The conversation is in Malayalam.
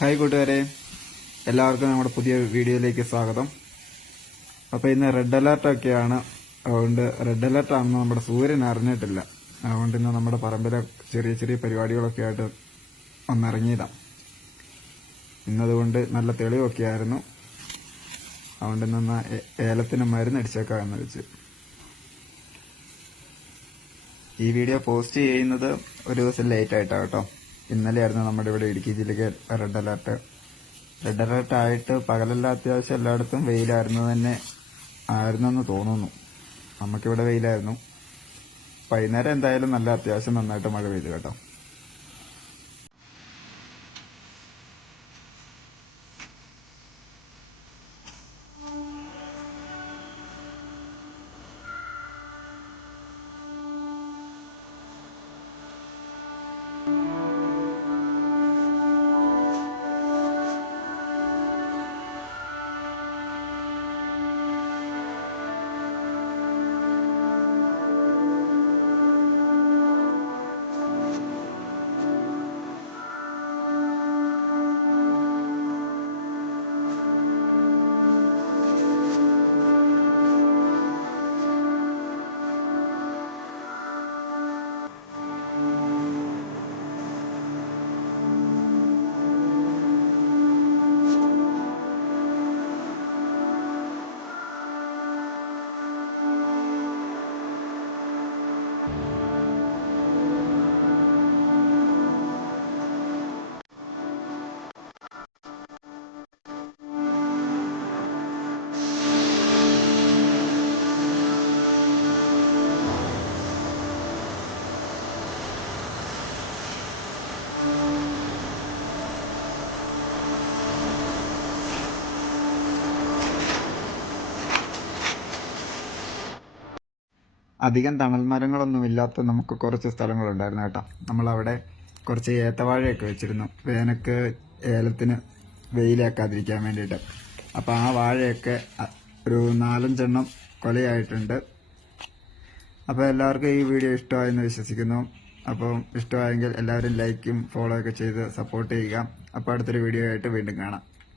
ഹായ് കൂട്ടുകാരെ, എല്ലാവർക്കും നമ്മുടെ പുതിയ വീഡിയോയിലേക്ക് സ്വാഗതം. അപ്പോൾ ഇന്ന് റെഡ് അലർട്ടൊക്കെയാണ്. അതുകൊണ്ട് റെഡ് അലർട്ടാണെന്ന് നമ്മുടെ സൂര്യൻ അറിഞ്ഞിട്ടില്ല. അതുകൊണ്ട് ഇന്ന് നമ്മുടെ പറമ്പിലെ ചെറിയ ചെറിയ പരിപാടികളൊക്കെ ആയിട്ട് ഒന്നിറങ്ങിയതാണ്. ഇന്നതുകൊണ്ട് നല്ല തെളിവൊക്കെ ആയിരുന്നു. അതുകൊണ്ട് ഇന്ന് ഏലത്തിന് മരുന്നടിച്ചേക്കാമെന്ന് വെച്ച് ഈ വീഡിയോ പോസ്റ്റ് ചെയ്യുന്നത് ഒരു ദിവസം ലേറ്റ് ആയിട്ടാണ് കേട്ടോ. ഇന്നലെയായിരുന്നു നമ്മുടെ ഇവിടെ ഇടുക്കി ജില്ലയ്ക്ക് റെഡ് അലർട്ട് ആയിട്ട് പകലെല്ലാം അത്യാവശ്യം എല്ലായിടത്തും വെയിലായിരുന്നു തന്നെ ആയിരുന്നെന്ന് തോന്നുന്നു. നമുക്കിവിടെ വെയിലായിരുന്നു. വൈകുന്നേരം എന്തായാലും നല്ല അത്യാവശ്യം നന്നായിട്ട് മഴ പെയ്തു കേട്ടോ. അധികം തണൽ മരങ്ങളൊന്നുമില്ലാത്ത നമുക്ക് കുറച്ച് സ്ഥലങ്ങളുണ്ടായിരുന്നു കേട്ടോ. നമ്മളവിടെ കുറച്ച് ഏത്തവാഴയൊക്കെ വെച്ചിരുന്നു, വേനക്ക് ഏലത്തിന് വെയിലേക്കാതിരിക്കാൻ വേണ്ടിയിട്ട്. അപ്പോൾ ആ വാഴയൊക്കെ ഒരു 4-5 കൊലയായിട്ടുണ്ട്. അപ്പോൾ എല്ലാവർക്കും ഈ വീഡിയോ ഇഷ്ടമായെന്ന് വിശ്വസിക്കുന്നു. അപ്പോൾ ഇഷ്ടമായെങ്കിൽ എല്ലാവരും ലൈക്കും ഫോളോ ഒക്കെ ചെയ്ത് സപ്പോർട്ട് ചെയ്യുക. അപ്പോൾ അടുത്തൊരു വീഡിയോ ആയിട്ട് വീണ്ടും കാണാം.